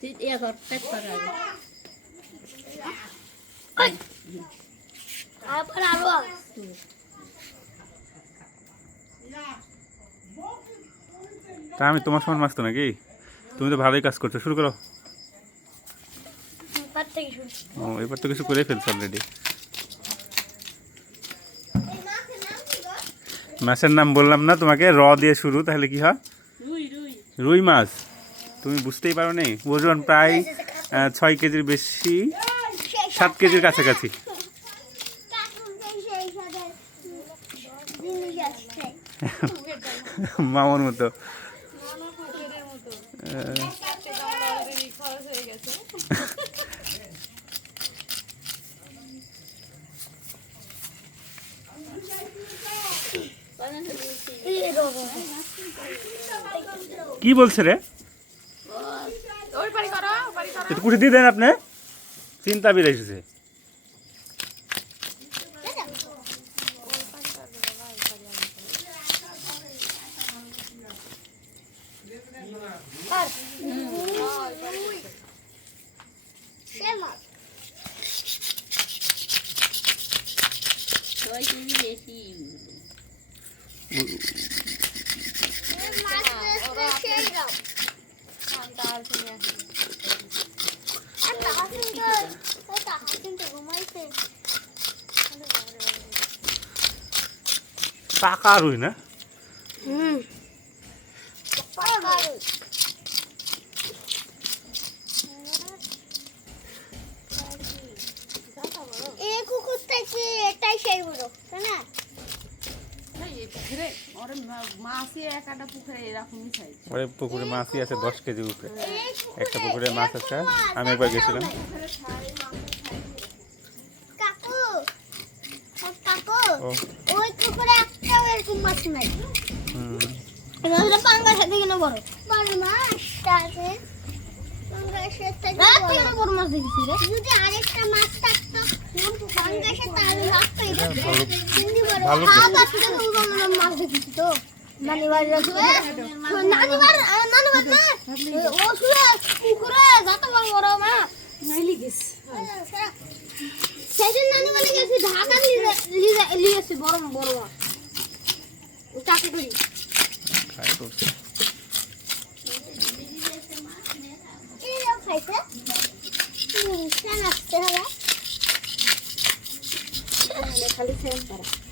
তা আমি তোমার সমান মাছ তো নাকি? তুমি তো ভালোই কাজ করছো, শুরু করো। ও এবার তো কিছু করে ফেলছো অলরেডি। মাছের নাম বললাম না তোমাকে, র দিয়ে শুরু, তাহলে কি হয়? রুই মাছ। তুমি বুঝতেই পারো নি, ওজন প্রায় 6 কেজির বেশি, 7 কেজির কাছাকাছি। মামার মতো। কি বলছে রে? একটু কুঠি দিয়ে দেন আপনি, চিন্তা বেড়ে এসেছে। পাকা রুই না? পুকুরে মাছই আছে 10 কেজির উপরে। একটা পুকুরে মাছ আছে, আমি একবার গেছিলাম। সেদিন নানি বলে গেছি ঢাকা লিয়েছে বড় বড় মাছ কাকে করি খাই করছে খাইছে কেন আসতে হবে খালি সেম তারা